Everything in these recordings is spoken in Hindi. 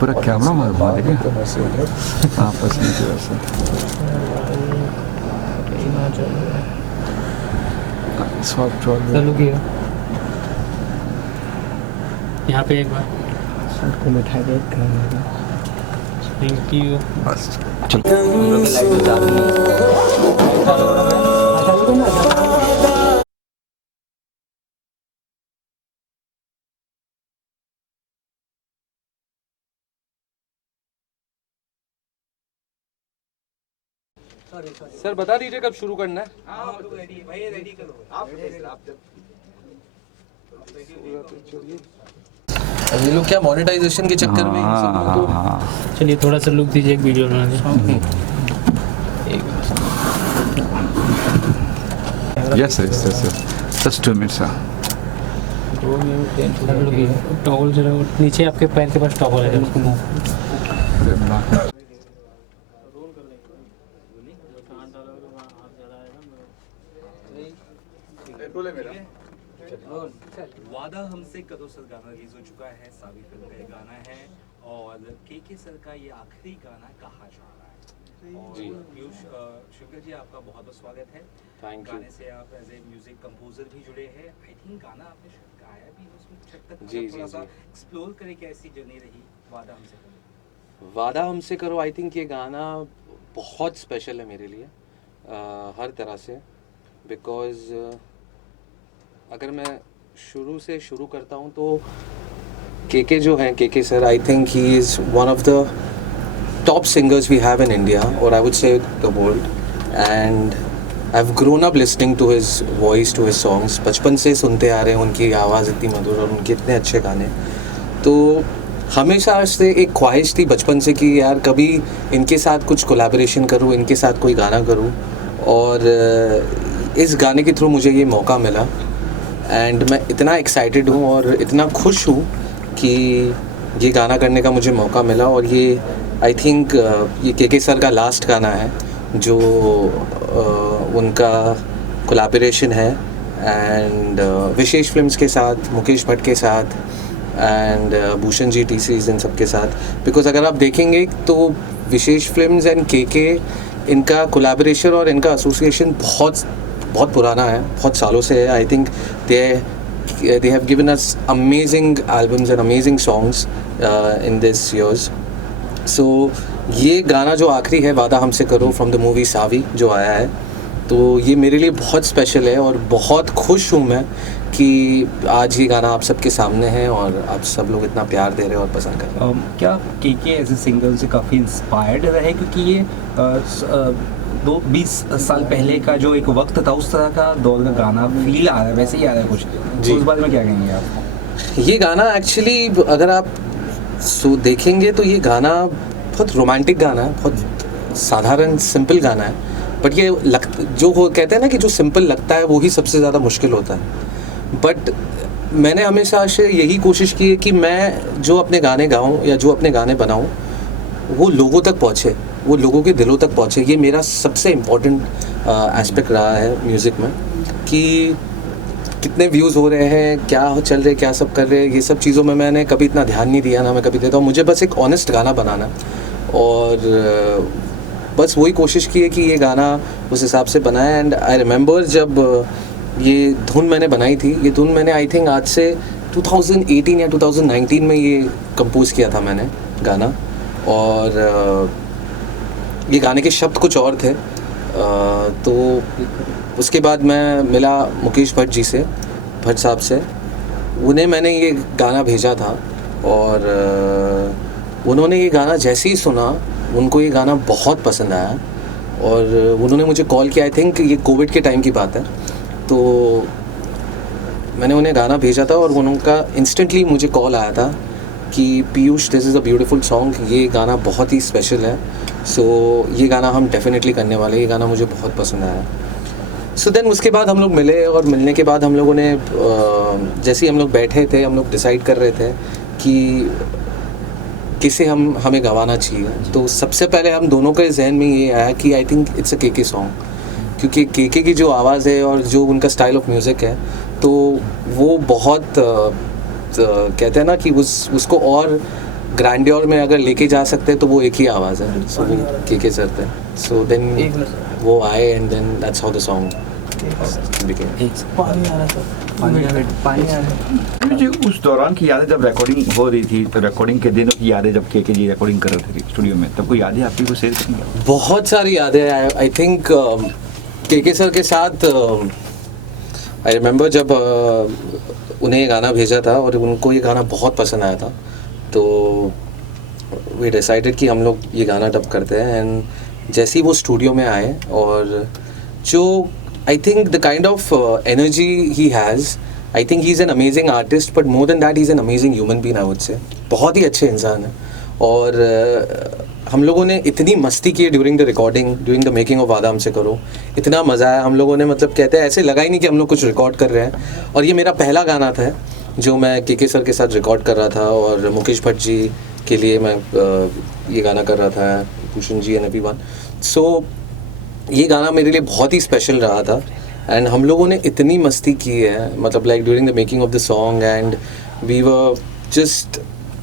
पूरा कैमरा मार मारेगा आपस में जो ऐसा सॉफ्ट चालू किया यहाँ पे एक बार सबको मिठाई दे थैंक यू बस सर बता दीजिए कब शुरू करना है। ये लोग क्या मोनेटाइजेशन के चक्कर में इन सब लोगों को चलिए थोड़ा सा लुक दीजिए एक वीडियो बना के yes yes yes just 2 minutes towel जरा नीचे आपके पैर के पास टॉवल है उसको वादा हमसे करो सर गाना रिलीज हो चुका है, सावी फिल्म का ये गाना है और के सर का ये आखिरी गाना कहा जा रहा है। और पीयूष शुक्ला जी आपका बहुत बहुत स्वागत है। गाने से आप एज ए म्यूजिक कंपोजर भी जुड़े हैं। आई थिंक गाना आपने शायद गाया भी है उसमें छठ तक थोड़ा सा एक्सप्लोर करें कैसी जर्नी रही वादा हमसे करो। वादा हमसे करो आई थिंक ये गाना बहुत स्पेशल है मेरे लिए हर तरह से बिकॉज अगर मैं शुरू से शुरू करता हूँ तो के जो हैं के sir I think he is one of the top singers we have in India or I would say the world and I have grown up listening to his voice to his songs. बचपन से सुनते आ रहे हैं उनकी आवाज़ इतनी मधुर और उनके इतने अच्छे गाने। तो हमेशा से एक ख्वाहिश थी बचपन से कि यार कभी इनके साथ कुछ कोलैबोरेशन करूँ, इनके साथ कोई गाना करूँ और इस गाने के थ्रू मुझे ये मौका मिला एंड मैं इतना एक्साइटेड हूँ और इतना खुश हूँ कि ये गाना करने का मुझे मौका मिला। और ये आई थिंक ये के सर का लास्ट गाना है जो उनका कोलैबोरेशन है एंड विशेष फिल्म्स के साथ, मुकेश भट्ट के साथ एंड भूषण जी टीसीज इन सब के साथ। बिकॉज अगर आप देखेंगे तो विशेष फिल्म्स एंड के इनका कोलैबोरेशन और इनका एसोसिएशन बहुत पुराना है, बहुत सालों से है। I think they have given us amazing albums and amazing songs in this years. So ये गाना जो आखिरी है वादा हमसे करो फ्रॉम द मूवी सावी जो आया है, तो ये मेरे लिए बहुत स्पेशल है और बहुत खुश हूँ मैं कि आज ये गाना आप सबके सामने है और आप सब लोग इतना प्यार दे रहे हैं और पसंद कर रहे हैं। क्या के एज ए सिंगर से काफ़ी इंस्पायर्ड रहे क्योंकि ये 20 साल पहले का जो एक वक्त था उस तरह का दौर का गाना फील आ रहा है, वैसे ही आ रहा है कुछ तो उस बारे में क्या कहेंगे आप? ये गाना एक्चुअली अगर आप देखेंगे तो ये गाना बहुत रोमांटिक गाना है, बहुत साधारण सिंपल गाना है। बट ये कहते हैं ना कि जो सिंपल लगता है वो ही सबसे ज़्यादा मुश्किल होता है। बट मैंने हमेशा से यही कोशिश की है कि मैं जो अपने गाने गाऊँ या जो अपने गाने बनाऊँ वो लोगों तक पहुँचे, वो लोगों के दिलों तक पहुँचे। ये मेरा सबसे इम्पोर्टेंट एस्पेक्ट रहा है म्यूज़िक में कि कितने व्यूज़ हो रहे हैं, क्या चल रहे, क्या सब कर रहे हैं, ये सब चीज़ों में मैंने कभी इतना ध्यान नहीं दिया, ना मैं कभी देता हूँ। मुझे बस एक ऑनेस्ट गाना बनाना और बस वही कोशिश की है कि ये गाना उस हिसाब से बनाया। एंड आई रिमेंबर जब ये धुन मैंने बनाई थी, ये धुन मैंने आई थिंक आज से 2018 या 2019 में ये कंपोज़ किया था मैंने गाना। और ये गाने के शब्द कुछ और थे। तो उसके बाद मैं मिला मुकेश भट्ट जी से, भट्ट साहब से, उन्हें मैंने ये गाना भेजा था और उन्होंने ये गाना जैसे ही सुना उनको ये गाना बहुत पसंद आया और उन्होंने मुझे कॉल किया। आई थिंक ये कोविड के टाइम की बात है, तो मैंने उन्हें गाना भेजा था और उनका इंस्टेंटली मुझे कॉल आया था कि Piyush this is a beautiful song, ये गाना बहुत ही स्पेशल है, सो ये गाना हम डेफिनेटली करने वाले, ये गाना मुझे बहुत पसंद आया। सो देन उसके बाद हम लोग मिले और मिलने के बाद हम लोगों ने जैसे ही हम लोग बैठे थे, हम लोग डिसाइड कर रहे थे कि किसे हमें गवाना चाहिए। तो सबसे पहले हम दोनों के जहन में ये आया कि आई थिंक इट्स अ के सॉन्ग, क्योंकि के की जो आवाज़ है और जो उनका स्टाइल ऑफ म्यूज़िक है तो वो बहुत कहते हैं ना कि उसको और ग्रैंडियर में अगर लेके जा सकते हैं तो वो एक ही आवाज़ है, सो वो के सर थे. सो देन वो आए and then that's how the song became. पानी आ रहा था, पानी आ रहा. मुझे उस दौरान की यादें जब रिकॉर्डिंग हो रही थी, तो रिकॉर्डिंग के दिनों की यादें जब के जी रिकॉर्डिंग कर रहे थे स्टूडियो में, तब कोई यादें आपकी को शेयर करेंगे? बहुत सारी यादें हैं. आई थिंक के सर के साथ आई रिमेंबर जब उन्हें ये गाना भेजा था और उनको ये गाना बहुत पसंद आया था, तो वी डिसाइडेड कि हम लोग ये गाना डब करते हैं. एंड जैसे ही वो स्टूडियो में आए और जो I think the kind of energy he has, I think he is an amazing artist, but more than that he is an amazing human being I would से. बहुत ही अच्छे इंसान है. और हम लोगों ने इतनी मस्ती की है during the recording, during the making of वादा हमसे करो. इतना मज़ा आया हम लोगों ने, मतलब कहते हैं ऐसे लगा ही नहीं कि हम लोग कुछ रिकॉर्ड कर रहे हैं. और ये मेरा पहला गाना था जो मैं के सर के साथ रिकॉर्ड कर रहा था, और मुकेश भट्ट जी के लिए मैं ये गाना कर रहा था, भूषण जी एंड एवरीवन. सो ये गाना मेरे लिए बहुत ही स्पेशल रहा था. एंड हम लोगों ने इतनी मस्ती की है, मतलब like during the making of the song, and we were just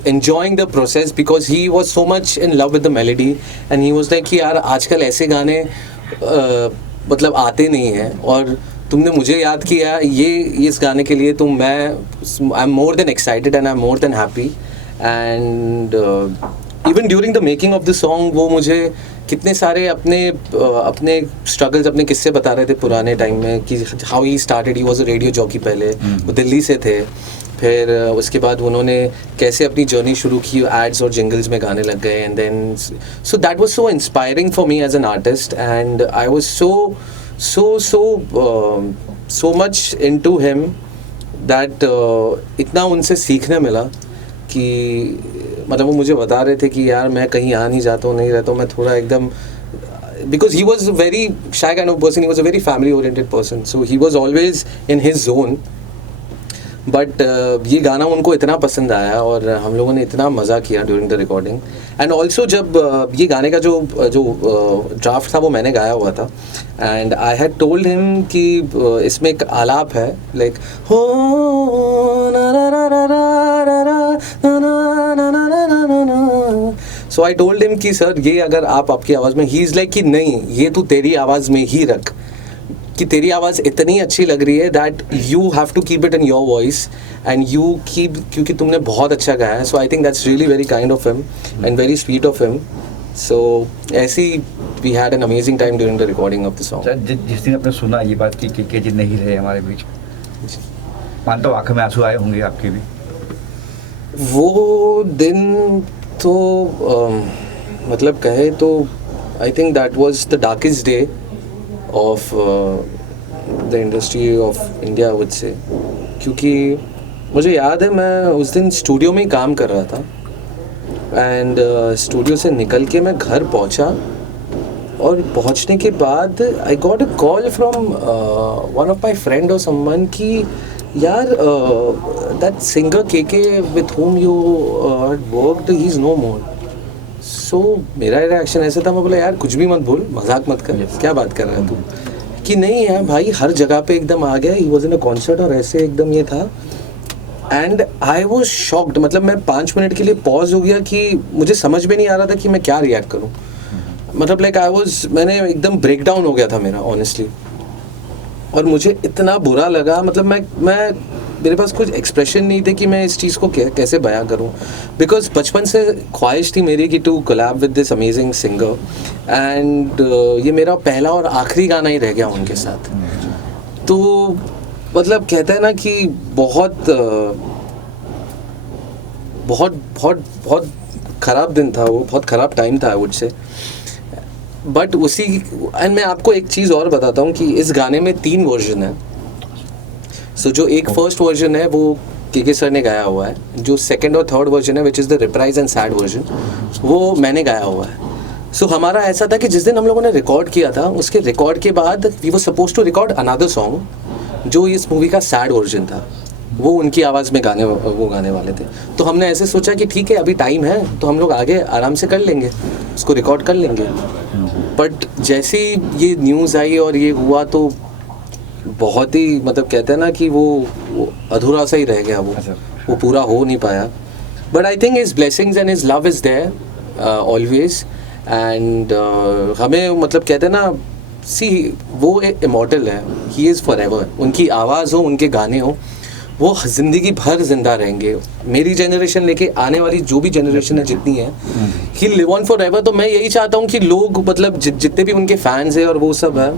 enjoying the process because he was so much in love with the melody and he was like कि यार आजकल ऐसे गाने मतलब आते नहीं हैं और तुमने मुझे याद किया ये इस गाने के लिए, तो मैं I am more than excited and I am more than happy. And even during the making of the song वो मुझे कितने सारे अपने स्ट्रगल्स, अपने किस्से बता रहे थे पुराने टाइम में कि how he started. He was a radio jockey पहले, वो दिल्ली से थे. फिर उसके बाद उन्होंने कैसे अपनी जर्नी शुरू की, एड्स और जिंगल्स में गाने लग गए. And then so that was so inspiring for me as an artist. And I was so much into him that इतना उनसे सीखने मिला कि मतलब वो मुझे बता रहे थे कि यार मैं कहीं आ नहीं जाता हूँ, नहीं रहता हूँ, मैं थोड़ा एकदम, because he was a very shy kind of person, he was a very family oriented person, so he was always in his zone. But ये गाना उनको इतना पसंद आया और हम लोगों ने इतना मज़ा किया during the recording. And also जब ये गाने का जो ड्राफ्ट था वो मैंने गाया हुआ था. And I had told him कि इसमें एक आलाप है लाइक हो ना ना ना ना ना ना ना ना ना. सो आई टोल्ड हिम कि सर ये अगर आप आपकी आवाज़ में, ही इज़ लाइक कि नहीं ये तू तेरी आवाज़ में ही रख, कि तेरी आवाज़ इतनी अच्छी लग रही है that you have to keep it in your voice and you keep, क्योंकि तुमने बहुत अच्छा गाया है. So I think that's really very kind of him and very sweet of him. So ऐसी we had an amazing time during the recording of the song. जिस दिन आपने सुना ये बात कि के जी नहीं रहे हमारे बीच, मानता हूँ आंखों में आंसू आए होंगे आपके भी? वो दिन तो मतलब कहे तो I think that was the darkest day of the industry of India I would say, क्योंकि मुझे याद है मैं उस दिन स्टूडियो में ही काम कर रहा था. एंड स्टूडियो से निकल के मैं घर पहुंचा और पहुंचने के बाद I got a call from one of my friend और समवन कि यार दैट सिंगर के with home you worked he is no more. So मेरा रिएक्शन ऐसा था, मैं बोला यार कुछ भी मत बोल, मजाक मत कर, क्या बात कर रहा है तू. कि नहीं है भाई, हर जगह पे एकदम आ गया, he was in a concert और ऐसे एकदम ये था. एंड आई वॉज शॉक्ड, मतलब मैं 5 मिनट के लिए पॉज हो गया कि मुझे समझ में नहीं आ रहा था कि मैं क्या रिएक्ट करूँ. मतलब लाइक मैंने एकदम ब्रेक डाउन हो गया था मेरा ऑनेस्टली. और मुझे इतना बुरा लगा, मतलब मैं मेरे पास कुछ एक्सप्रेशन नहीं थे कि मैं इस चीज़ को कैसे बयां करूं. बिकॉज बचपन से ख्वाहिश थी मेरी कि to collab with this amazing singer. And ये मेरा पहला और आखिरी गाना ही रह गया उनके साथ. तो मतलब कहते हैं ना कि बहुत बहुत बहुत बहुत ख़राब दिन था वो, बहुत ख़राब टाइम था आई वुड से. बट उसी एंड मैं आपको एक चीज़ और बताता हूँ कि इस गाने में 3 वर्जन है. सो जो एक फर्स्ट वर्जन है वो के सर ने गाया हुआ है, जो सेकंड और थर्ड वर्जन है which is the reprise and sad version, वो मैंने गाया हुआ है. सो हमारा ऐसा था कि जिस दिन हम लोगों ने रिकॉर्ड किया था, उसके रिकॉर्ड के बाद we were suppose to record another song जो इस मूवी का सैड वर्जन था, वो उनकी आवाज़ में वो गाने वाले थे. तो हमने ऐसे सोचा कि ठीक है अभी टाइम है तो हम लोग आगे आराम से कर लेंगे, उसको रिकॉर्ड कर लेंगे. बट जैसे ही ये न्यूज़ आई और ये हुआ तो बहुत ही मतलब कहते हैं ना कि वो अधूरा सा ही रह गया, वो पूरा हो नहीं पाया. But I think his blessings and his love is there always. And हमें मतलब कहते हैं ना, सी वो इमॉर्टल है, ही इज़ फॉर एवर. उनकी आवाज़ हो, उनके गाने हो, वो ज़िंदगी भर जिंदा रहेंगे. मेरी जनरेशन लेके आने वाली जो भी जनरेशन है जितनी है, he live on for ever. तो मैं यही चाहता हूँ कि लोग मतलब जितने भी उनके फैंस हैं और वो सब है,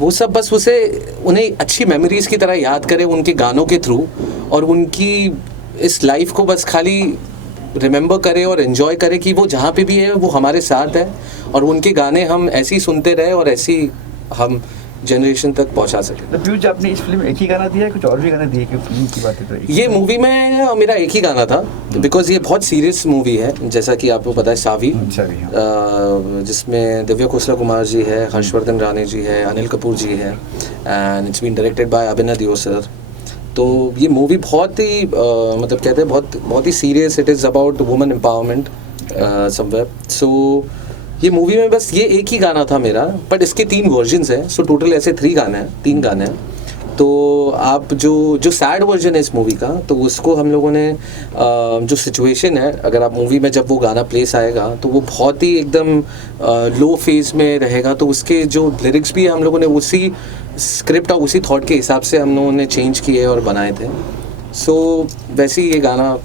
वो सब बस उन्हें अच्छी मेमोरीज़ की तरह याद करें उनके गानों के थ्रू, और उनकी इस लाइफ को बस खाली रिमेंबर करें और एंजॉय करें कि वो जहाँ पे भी है वो हमारे साथ है, और उनके गाने हम ऐसे ही सुनते रहे और ऐसे ही हम जनरेशन तक पहुँचा सकें. तो पीयूष, आपने इस फिल्म में एक ही गाना दिया है, कुछ और भी गाना दिए? कि फिल्म की बात है तो ये मूवी में मेरा एक ही गाना था, बिकॉज ये बहुत सीरियस मूवी है, जैसा कि आपको पता है, सावी, जिसमें दिव्या खोसला कुमार जी है, हर्षवर्धन राणे जी है, अनिल कपूर जी है, and it's been directed by Abhinay Deo sir. तो ये मूवी बहुत ही मतलब कहते हैं बहुत ही serious. It is about women empowerment somewhere. So ये मूवी में बस ये एक ही गाना था मेरा, बट इसके 3 वर्जन्स हैं. सो टोटल ऐसे 3 गाने हैं. तो आप जो सैड वर्जन है इस मूवी का, तो उसको हम लोगों ने जो सिचुएशन है, अगर आप मूवी में जब वो गाना प्लेस आएगा तो वो बहुत ही एकदम लो फेज में रहेगा. तो उसके जो लिरिक्स भी हम लोगों ने उसी स्क्रिप्ट और उसी थॉट के हिसाब से हम लोगों ने चेंज किए और बनाए थे. सो वैसे ही ये गाना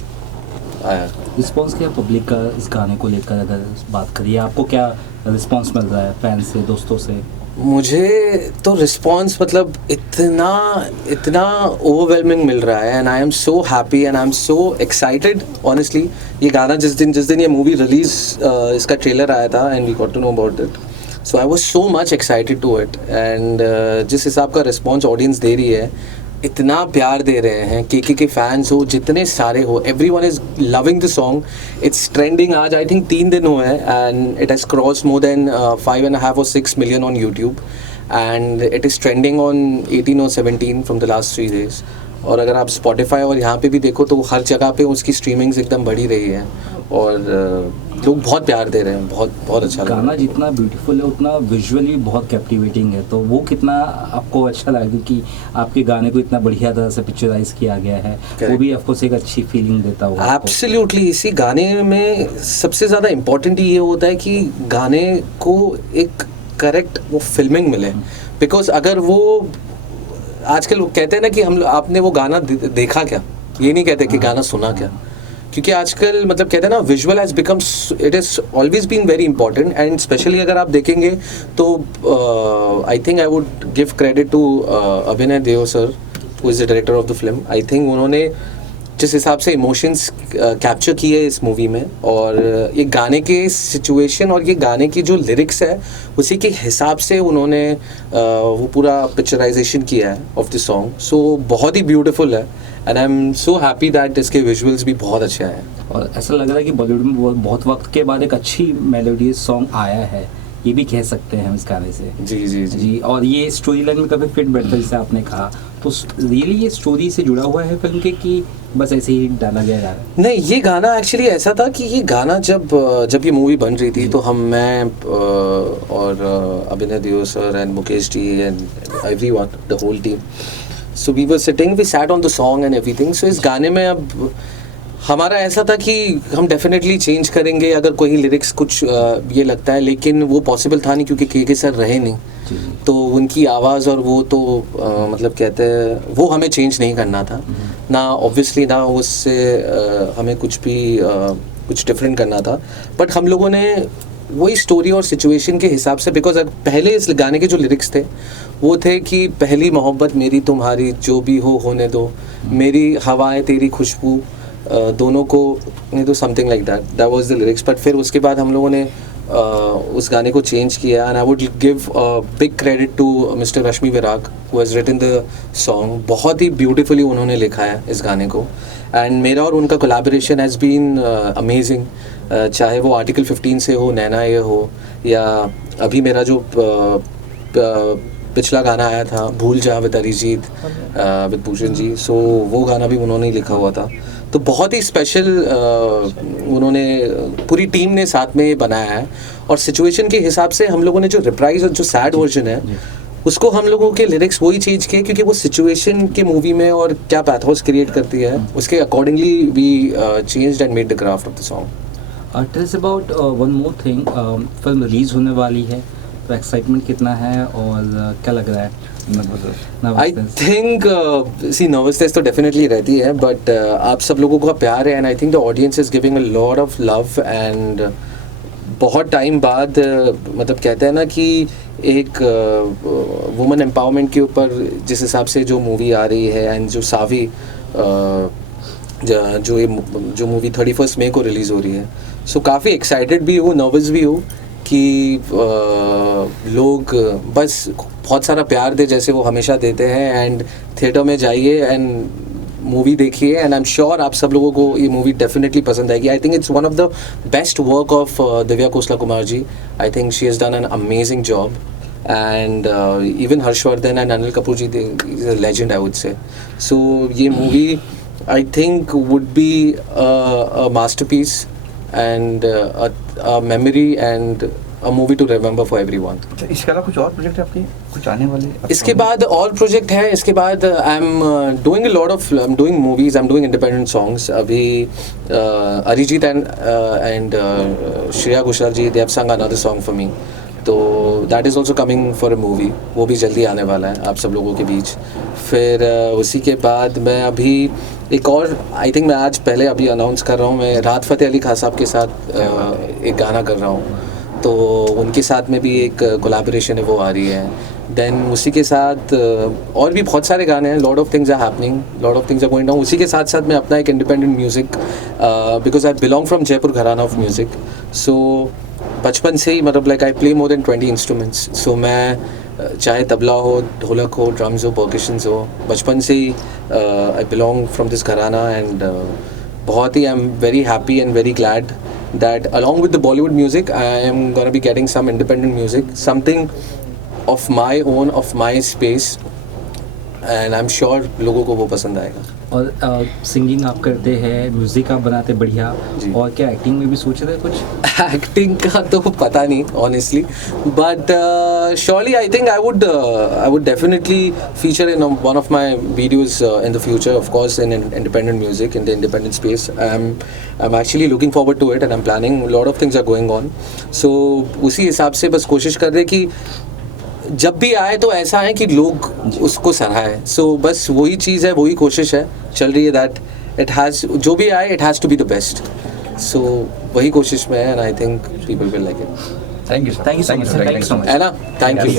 आया. रिस्पॉन्स क्या पब्लिक का इस गाने को लेकर, अगर बात करिए, आपको क्या रिस्पॉन्स मिल रहा है फैंस से, दोस्तों से? मुझे तो रिस्पॉन्स मतलब इतना ओवरवेलमिंग मिल रहा है, and I am so happy and I am so excited honestly. ये गाना जिस दिन ये मूवी रिलीज, इसका ट्रेलर आया था and we got to know about it, so I was so much excited to it. And जिस हिसाब का रिस्पॉन्स ऑडियंस दे रही है, इतना प्यार दे रहे हैं, के फैंस हो, जितने सारे हो, everyone is loving the song. It's trending आज आई थिंक 3 दिन हुए हैं, and it has cross more than 5.5 or 6 million on YouTube, and it is trending on 18 or 17 from the last 3 days. और अगर आप Spotify और यहाँ पे भी देखो तो हर जगह पे उसकी स्ट्रीमिंग्स एकदम बढ़ी रही है, और लोग बहुत प्यार दे रहे हैं. बहुत अच्छा गाना जितना ब्यूटीफुल है उतना विजुअली बहुत कैप्टिवेटिंग है. तो वो कितना आपको अच्छा लगा कि आपके गाने को इतना बढ़िया तरह से पिक्चराइज किया गया है? वो भी आपको एक अच्छी फीलिंग देता होगा. एब्सोल्युटली. इसी गाने में सबसे ज़्यादा इम्पोर्टेंट ये होता है कि गाने को एक करेक्ट वो फिल्मिंग मिले. बिकॉज अगर वो आजकल कहते हैं ना कि आपने वो गाना देखा क्या, ये नहीं कहते कि गाना सुना क्या, क्योंकि आजकल मतलब कहते हैं ना, visual has become, it is always been very important. And specially अगर आप देखेंगे तो I think I would give credit to Abhinay Deo sir, who is the director of the film. I think उन्होंने जिस हिसाब से इमोशंस कैप्चर किए इस मूवी में, और ये गाने के सिचुएशन और ये गाने की जो लिरिक्स है उसी के हिसाब से उन्होंने वो पूरा पिक्चराइजेशन किया है ऑफ द सॉन्ग. सो बहुत ही ब्यूटीफुल है, and I am so happy that इसके विजुअल्स भी बहुत अच्छे आए हैं. और ऐसा लग रहा है कि बॉलीवुड में बहुत वक्त के बाद एक अच्छी मेलोडियस सॉन्ग आया है, ये भी कह सकते हैं हम इस गाने से. जी. और ये स्टोरी लाइन में काफ़ी फिट बैठता है, जैसे आपने कहा. तो रियली ये स्टोरी से जुड़ा हुआ है फिल्म के, कि बस ऐसे ही डाला गया गाना? नहीं, ये गाना एक्चुअली ऐसा था कि ये गाना जब ये मूवी बन रही थी, तो मैं और Abhinay Deo sir and Mukesh ji and everyone, the whole team, so we were sitting, we sat on the song and everything. So इस गाने में अब हमारा ऐसा था कि हम डेफिनेटली चेंज करेंगे अगर कोई लिरिक्स कुछ ये लगता है, लेकिन वो पॉसिबल था नहीं क्योंकि के सर रहे नहीं. तो उनकी आवाज़ और वो तो मतलब कहते हैं वो हमें चेंज नहीं करना था ना, ऑब्वियसली ना उससे हमें कुछ भी कुछ डिफरेंट करना था. बट हम लोगों ने वही स्टोरी और सिचुएशन के हिसाब से, बिकॉज पहले इस गाने के जो लिरिक्स थे वो थे कि पहली मोहब्बत मेरी तुम्हारी, जो भी हो होने दो, मेरी हवाएं तेरी खुशबू, दोनों को नहीं तो something like that was the lyrics. But फिर उसके बाद हम लोगों ने उस गाने को चेंज किया, and I would give big credit to mister Rashmi Virag who has written the song. बहुत ही ब्यूटीफुली उन्होंने लिखा है इस गाने को, एंड मेरा और उनका कोलैबोरेशन हैज़ बीन अमेजिंग. चाहे वो आर्टिकल 15 से हो, नैना ये हो, या अभी मेरा जो पिछला गाना आया था भूल जा विद अरिजीत विद भूषण जी, सो वो गाना भी उन्होंने ही लिखा हुआ था. तो बहुत ही स्पेशल उन्होंने पूरी टीम ने साथ में बनाया है. और सिचुएशन के हिसाब से हम लोगों ने जो रिप्राइज और जो सैड वर्जन है उसको हम लोगों के लिरिक्स वही चीज के, क्योंकि वो सिचुएशन के मूवी में और क्या पैथोस क्रिएट करती है उसके accordingly we changed and made the craft of the song. Tell us about one more thing, film release होने वाली है तो एक्साइटमेंट कितना है और क्या लग रहा है? आई थिंक सी नर्वसनेस तो डेफिनेटली रहती है, बट आप सब लोगों का प्यार है and I think the audience is giving a lot of love and बहुत टाइम बाद मतलब कहते हैं ना कि एक वुमेन एम्पावरमेंट के ऊपर जिस हिसाब से जो मूवी आ रही है एंड जो सावी जो मूवी 31 मई को रिलीज़ हो रही है, सो काफ़ी एक्साइटेड भी हूँ, नर्वस भी हूँ कि लोग बस बहुत सारा प्यार दे जैसे वो हमेशा देते हैं एंड थिएटर में जाइए एंड मूवी देखिए एंड आई एम श्योर आप सब लोगों को ये मूवी डेफिनेटली पसंद आएगी। I think it's one of the best work of Divya Khosla Kumar ji. I think she has done an amazing job and even Harshvardhan and Anil Kapoor ji is a legend I would say. So ये movie I think would be a masterpiece and a memory and a movie to remember for everyone. इसके अलावा कुछ और प्रोजेक्ट आपके कुछ आने वाले? इसके बाद और प्रोजेक्ट है, इसके बाद I am doing a lot of, I am doing movies, I am doing independent songs. अभी Arijit and Shreya Ghoshal ji they have sung another song for me, तो that is also coming for a movie, वो भी जल्दी आने वाला है आप सब लोगों के बीच। फिर उसी के बाद मैं अभी एक और आई थिंक मैं आज पहले अभी अनाउंस कर रहा हूँ, मैं राहत फ़तेह अली खान साहब के साथ एक गाना कर रहा हूँ, तो उनके साथ में भी एक कोलैबोरेशन है वो आ रही है। देन उसी के साथ और भी बहुत सारे गाने हैं, lot of things are happening, lot of things are going down. उसी के साथ साथ मैं अपना एक independent music, because I belong from Jaipur gharana of music, so बचपन से ही मतलब like I play more than 20 instruments. So मैं चाहे तबला हो, ढोलक हो, ड्रम्स हो, पर्कशंस हो, बचपन से ही I belong from this gharana and बहुत ही I am very happy and very glad that along with the Bollywood music I am going to be getting some independent music, something of my own, of my space, and I'm sure लोगों को वो पसंद आएगा। और सिंगिंग आप करते हैं, म्यूजिक आप बनाते बढ़िया, और क्या एक्टिंग में भी सोच रहे हैं कुछ? एक्टिंग का तो पता नहीं honestly, but surely I think I would definitely feature in one of my videos in the future, of course in independent music, in the independent space. I am actually looking forward to it and I am planning, lot of things are going on. So उसी हिसाब से बस कोशिश कर रहे कि जब भी आए तो ऐसा है कि लोग उसको सराहें। सो बस वही चीज़ है, वही कोशिश है चल रही है, दैट इट हैज़, जो भी आए it has to be the best. So वही कोशिश में है and I think people will like it. Thank you so much, है ना, थैंक यू।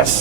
यस।